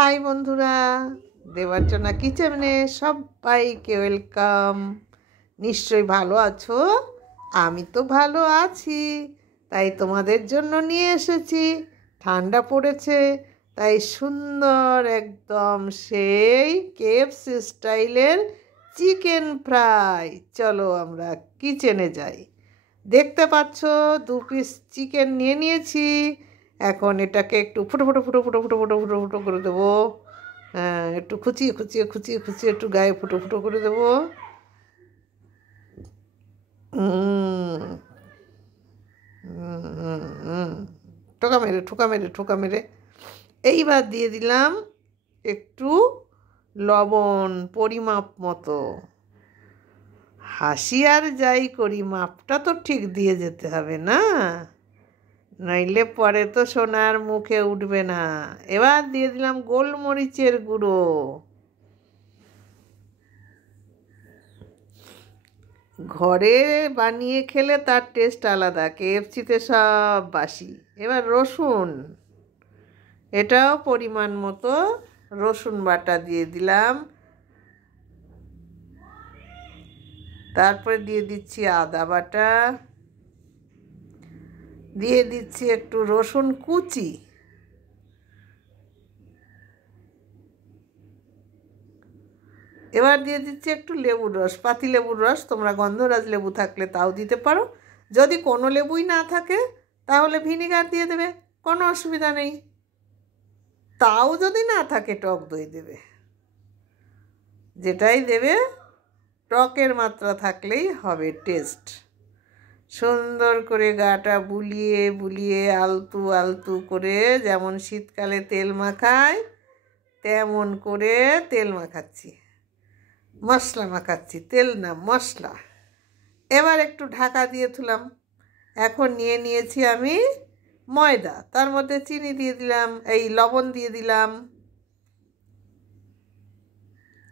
High বন্ধুরা, দেবার্চনা কিচেনে সবাইকে ওয়েলকাম। নিশ্চয়ই ভালো আছো? আমি তো ভালো আছি, তাই তোমাদের জন্য নিয়ে এসেছি। ঠান্ডা পড়েছে, তাই সুন্দর একদম সেই কেএফসি স্টাইলের চিকেন ফ্রাই। চলো আমরা কিচেনে যাই। দেখতে পাচ্ছ 2 পিস চিকেন নিয়ে নিয়েছি। এখন এটাকে একটু ফুটো ফুটো ফুটো ফুটো ফুটো ফুটো ফুটো ফুটো করে দেবো। হ্যাঁ, একটু খুচিয়ে খুচিয়ে খুচিয়ে খুচিয়ে একটু গায়ে ফুটো ফুটো করে দেবো। ঠোকা মেরে ঠোকা মেরে ঠোকা মেরে এইবার দিয়ে দিলাম একটু লবণ পরিমাপ মতো। হাসি আর যাই করি, মাপটা তো ঠিক দিয়ে যেতে হবে না, নইলে পরে তো সোনার মুখে উঠবে না। এবার দিয়ে দিলাম গোলমরিচের গুঁড়ো। ঘরে বানিয়ে খেলে তার টেস্ট আলাদা, কেএফসিতে সব বাসি। এবার রসুন, এটাও পরিমাণ মতো রসুন বাটা দিয়ে দিলাম। তারপরে দিয়ে দিচ্ছি আদা বাটা, দিয়ে দিচ্ছি একটু রসুন কুচি, এবার দিয়ে দিচ্ছি একটু লেবুর রস, পাতি লেবুর রস। তোমরা গন্ধরাজ লেবু থাকলে তাও দিতে পারো, যদি কোনো লেবুই না থাকে তাহলে ভিনিগার দিয়ে দেবে, কোনো অসুবিধা নেই। তাও যদি না থাকে টক দই দেবে, যেটাই দেবে টকের মাত্রা থাকলেই হবে টেস্ট। সুন্দর করে গাটা বুলিয়ে বুলিয়ে আলতু আলতু করে, যেমন শীতকালে তেল মাখায় তেমন করে তেল মাখাচ্ছি, মশলা মাখাচ্ছি, তেল না মশলা। এবার একটু ঢাকা দিয়ে তুলাম। এখন নিয়ে নিয়েছি আমি ময়দা, তার মধ্যে চিনি দিয়ে দিলাম, এই লবণ দিয়ে দিলাম,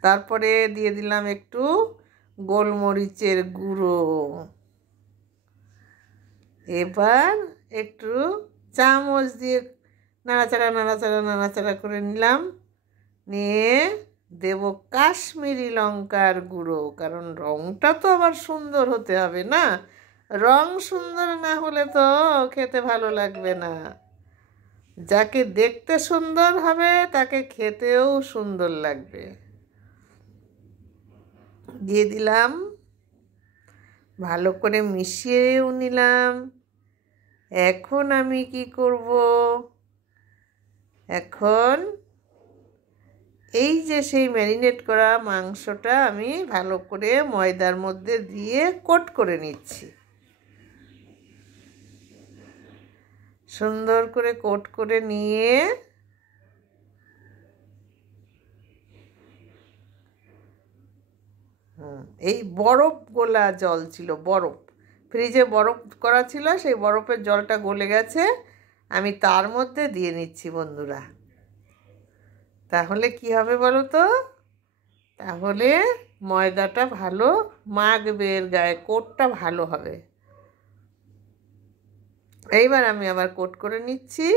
তারপরে দিয়ে দিলাম একটু গোলমরিচের গুঁড়ো। এবার একটু চামচ দিয়ে নাড়াচাড়া নাড়াচাড়া নাড়াচাড়া করে নিলাম। নিয়ে দেব কাশ্মীরি লঙ্কার গুঁড়ো, কারণ রঙটা তো আবার সুন্দর হতে হবে না, রং সুন্দর না হলে তো খেতে ভালো লাগবে না। যাকে দেখতে সুন্দর হবে তাকে খেতেও সুন্দর লাগবে। দিয়ে দিলাম, ভালো করে মিশিয়েও নিলাম। এখন আমি কি করব, এখন এই যে সেই ম্যারিনেট করা মাংসটা আমি ভালো করে ময়দার মধ্যে দিয়ে কোট করে নিচ্ছি। সুন্দর করে কোট করে নিয়ে এই বরফ গোলা জল ছিল, বরফ ফ্রিজে বরফ করা ছিল, সেই বরফের জলটা গলে গেছে, আমি তার মধ্যে দিয়ে নিচ্ছি বন্ধুরা। তাহলে কি হবে বলো তো, তাহলে ময়দাটা ভালো মাখবে, এর গায়ে কোটটা ভালো হবে। এইবার আমি আবার কোট করে নিচ্ছি।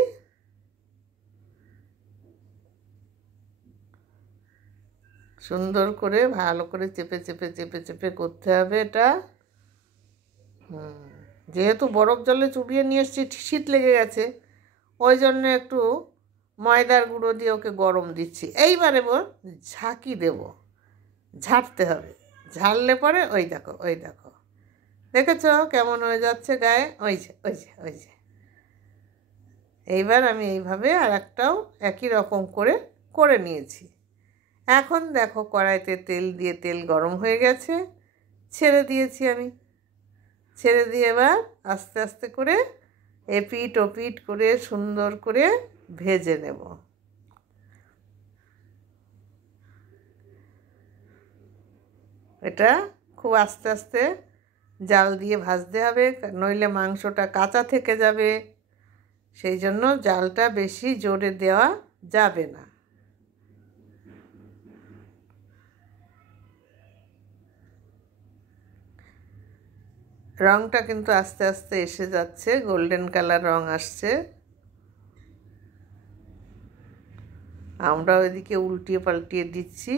সুন্দর করে ভালো করে চেপে চেপে চেপে চেপে করতে হবে এটা। যেহেতু বরফ জলে চুবিয়ে নিয়ে এসছি, শীত লেগে গেছে, ওই জন্য একটু ময়দার গুঁড়ো দিয়ে ওকে গরম দিচ্ছি। এইবারে ঝাঁকি দেব, ঝাড়তে হবে, ঝাড়লে পরে ওই দেখো ওই দেখো, দেখেছ কেমন হয়ে যাচ্ছে গায়ে, ওই যে ওই যে ওই যে। এইবার আমি এইভাবে আর একটাও একই রকম করে করে নিয়েছি। এখন দেখো কড়াইতে তেল দিয়ে, তেল গরম হয়ে গেছে, ছেড়ে দিয়েছি আমি। ছেড়ে দিয়ে এবার আস্তে আস্তে করে এপিট ওপিট করে সুন্দর করে ভেজে নেব। এটা খুব আস্তে আস্তে জাল দিয়ে ভাজতে হবে, নইলে মাংসটা কাঁচা থেকে যাবে, সেই জন্য জালটা বেশি জোরে দেওয়া যাবে না। রঙটা কিন্তু আস্তে আস্তে এসে যাচ্ছে, গোল্ডেন কালার রঙ আসছে। আমরা ওইদিকে উল্টিয়ে পাল্টিয়ে দিচ্ছি।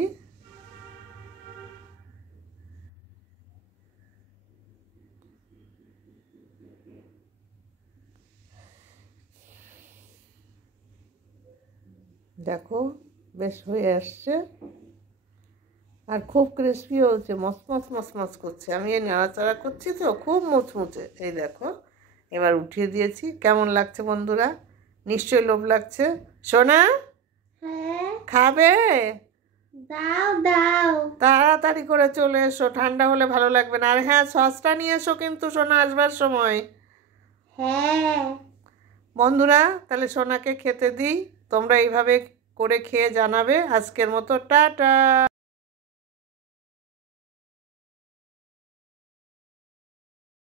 দেখো বেশ হয়ে আসছে, আর খুব ক্রিস্পি হচ্ছে, মচমচ মচমচ করছে। আমি এই নাড়াচাড়া করছি তো, খুব মুচমুচে। এই দেখো এবার উঠিয়ে দিয়েছি। কেমন লাগছে বন্ধুরা? নিশ্চয়ই লোভ লাগছে। সোনা খাবে? দাও দাও, তাড়াতাড়ি করে চলে এসো, ঠান্ডা হলে ভালো লাগবে না। আর হ্যাঁ, সসটা নিয়ে এসো কিন্তু সোনা আসবার সময়। হ্যাঁ। বন্ধুরা তাহলে সোনাকে খেতে দিই, তোমরা এইভাবে করে খেয়ে জানাবে। আজকের মতো টাটা।